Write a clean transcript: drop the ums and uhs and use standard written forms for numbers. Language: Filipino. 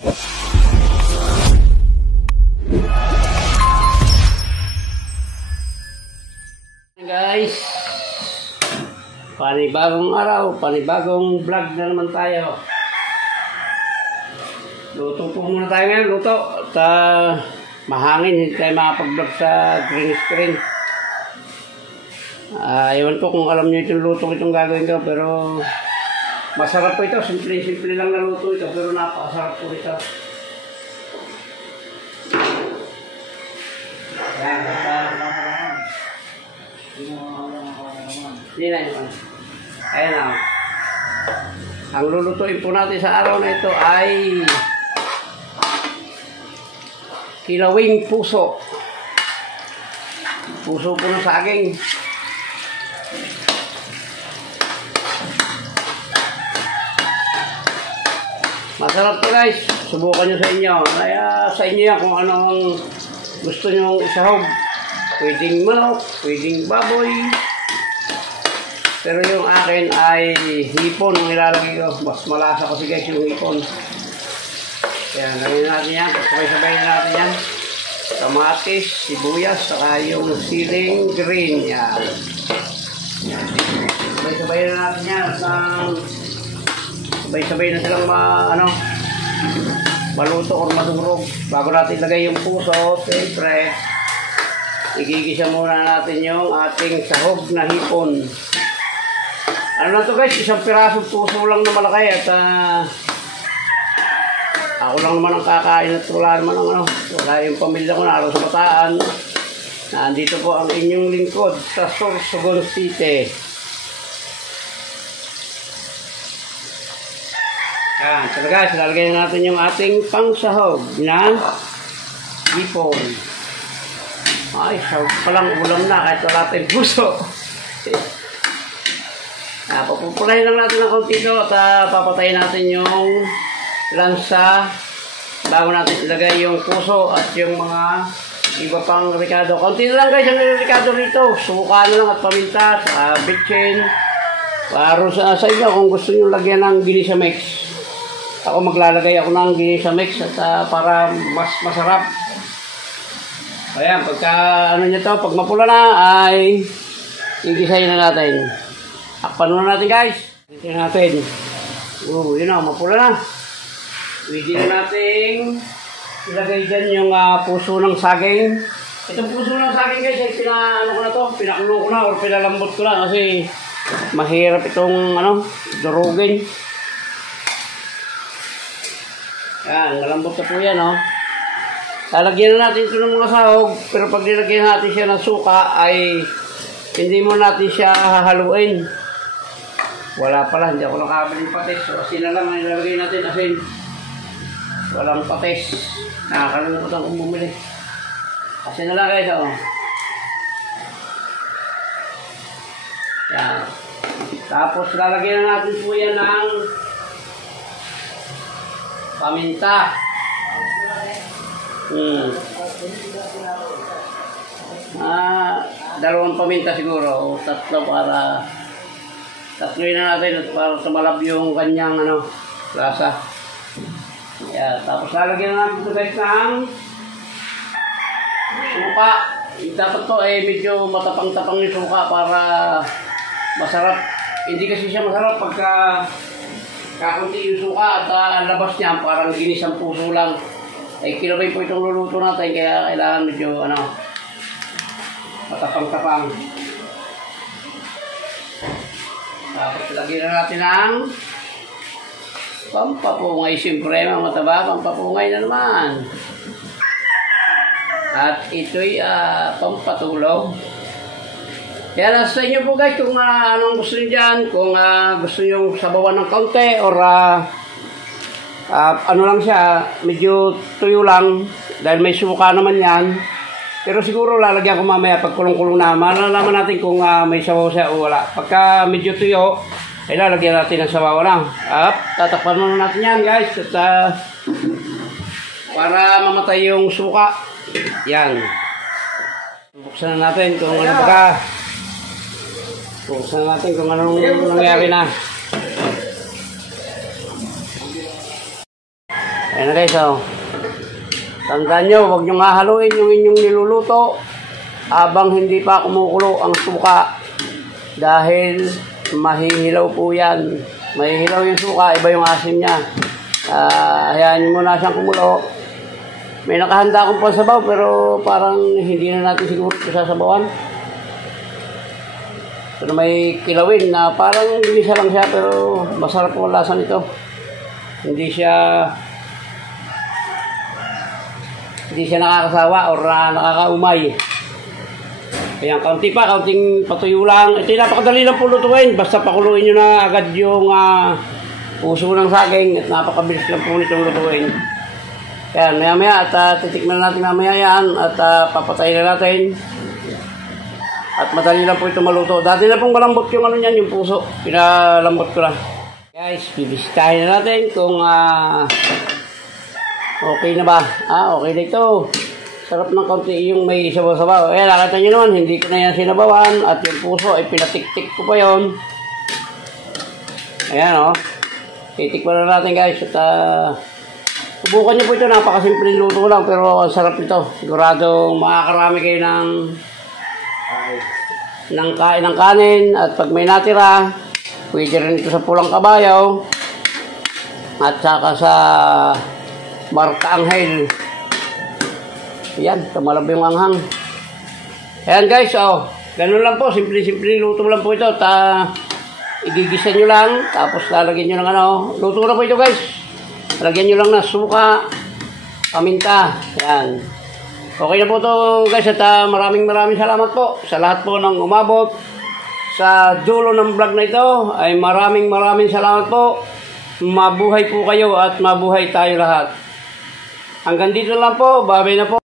Guys, panibagong araw, panibagong vlog na naman tayo. Luto po muna tayo ngayon, luto. At mahangin, hindi tayo makapag-vlog sa green screen. Ewan ko kung alam nyo itong luto itong gagawin ko, pero masarap po ito. Simple lang na luto ito, pero napakasarap po ito. Yan, ayan na. Ang lulutuin po natin sa araw na ito ay kilawing puso. Puso po ng saging. Masarap to guys. Subukan nyo sa inyo. Kaya sa inyo yan kung ano ang gusto nyo isahog. Pwedeng manok, pwedeng baboy. Pero yung akin ay hipon ang ilalagay ko. Mas malasa kasi guys yung hipon. Kaya lagyan natin yan. Sabay-sabay natin yan. Kamatis, sibuyas, saka yung siling green. Yan. Sabay-sabay na natin yan. Sabay-sabay na silang maluto or madurog. Bago natin ilagay yung puso, siyempre, igigisa muna natin yung ating sahog na hipon. Ano na to guys, isang pirasong puso lang na malaki at ako lang naman ang kakain at wala naman wala yung pamilya ko na sa Bataan. Nandito po ang inyong lingkod sa Sorsogon City. Yan, so guys, lalagay natin yung ating pangsahog na hipon. Ay, sahog palang ulam na kahit wala tayong puso. Papupulayin lang natin ng konti ito at papatayin natin yung lansa bago natin ilagay yung puso at yung mga iba pang ricado. Konti na lang guys ang ricado rito. Suka na lang at paminta sa bitchin. Para sa inyo kung gusto nyo lagyan ng ginisa mix. Ako maglalagay ako ng ginisa mix at para mas masarap. Ayan, pagka ano nyo to, pag mapula na ay igisahin na natin. Akpan muna natin guys. Ito natin. Yun na, mapula na. Pwede na natin ilagay dyan yung puso ng saging. Itong puso ng saging guys, ay pinakulo ko na or pinalambot ko na kasi mahirap itong durugin. Yan, malambot na po yan Lalagyan na natin ito ng mga sahog, pero pag nilagyan natin siya ng suka ay hindi mo natin siya hahaluin. Wala pala, hindi ako nakabili ng patis. So, asin na lang ang ilalagay natin, asin. Walang patis. Nakakalimutan kong bumili. Asin na lang guys, Yan. Tapos lalagyan na natin po yan ng paminta. Dalawang paminta siguro o tatlo para tatloy na natin para sumalab yung kanyang lasa. Yeah, tapos lalagyan na natin ito guys ng suka. Dapat to medyo matapang-tapang yung suka para masarap. Hindi kasi siya masarap pagka kakunti yung suka at labas niya parang ginisang puso lang. Kilabay po itong luluto natin kaya kailangan medyo matapang-tapang. Tapos lagyan na natin ang pampapungay. Siyempre mga mataba, pampapungay na naman. At ito'y pampatulog. Kaya nasa inyo po guys kung anong gusto nyo dyan. Kung gusto nyo sabawan ng kaunti or ano lang siya, medyo tuyo lang dahil may suka naman yan. Pero siguro lalagyan ko mamaya pag kulong-kulong na. Malalaman natin kung may sabaw siya o wala. Pagka medyo tuyo, ay lalagyan natin ng sabaw na. Tatakpan muna natin yan guys. At para mamatay yung suka. Yan. Buksan na natin kung ano baka. Buksan na natin kung anong nangyari na. Ayan na guys, oh. Tandaan nyo, huwag nyo nga haluin yung inyong niluluto habang hindi pa kumukulo ang suka. Dahil mahihilaw po yan. Mahihilaw yung suka, iba yung asim niya. Hayaan nyo muna siyang kumulo. May nakahanda akong pansabaw pero parang hindi na natin siguro ito sasabawan. Pero may kilawin na parang ginisa lang siya pero masarap po ang lasa nito. Hindi siya nakakasawa or nakakaumay. Ayan, kaunting patuyo lang. Ito yung napakadali lang po lutuin. Basta pakuluin nyo na agad yung puso ng saging at napakabilis lang po nitong lutuin. Ayan, maya-maya at titikman natin mamaya yan at papatayin na natin. At madali lang po ito maluto. Dati na pong malambot yung ano niyan, yung puso. Pinalambot ko na. Guys, bibisitahin na natin kung okay na ba. Okay na ito. Sarap ng konti yung may sabaw-sabaw. Ayan, nakita nyo naman, hindi ko na yan sinabawan. At yung puso ay pinatik-tik ko pa yon. Ayan, titikman na natin guys. At subukan nyo po ito. Napakasimpleng luto lang pero ang sarap ito. Siguradong makakarami kayo ng kain ng kanin. At pag may natira, pwede rin ito sa pulang kabayaw. At saka sa Marka Anghel. Ayan, tumalab yung anghang. Ayan guys, ganun lang po. Simple-simple luto lang po ito. Igigisa nyo lang. Tapos lalagyan nyo ng luto na po ito guys. Lagyan nyo lang na suka, paminta. Ayan. Okay na po ito guys. At maraming salamat po sa lahat po ng umabot sa dulo ng vlog na ito. Ay maraming salamat po. Mabuhay po kayo at mabuhay tayo lahat. Hanggang dito lang po. Babay na po.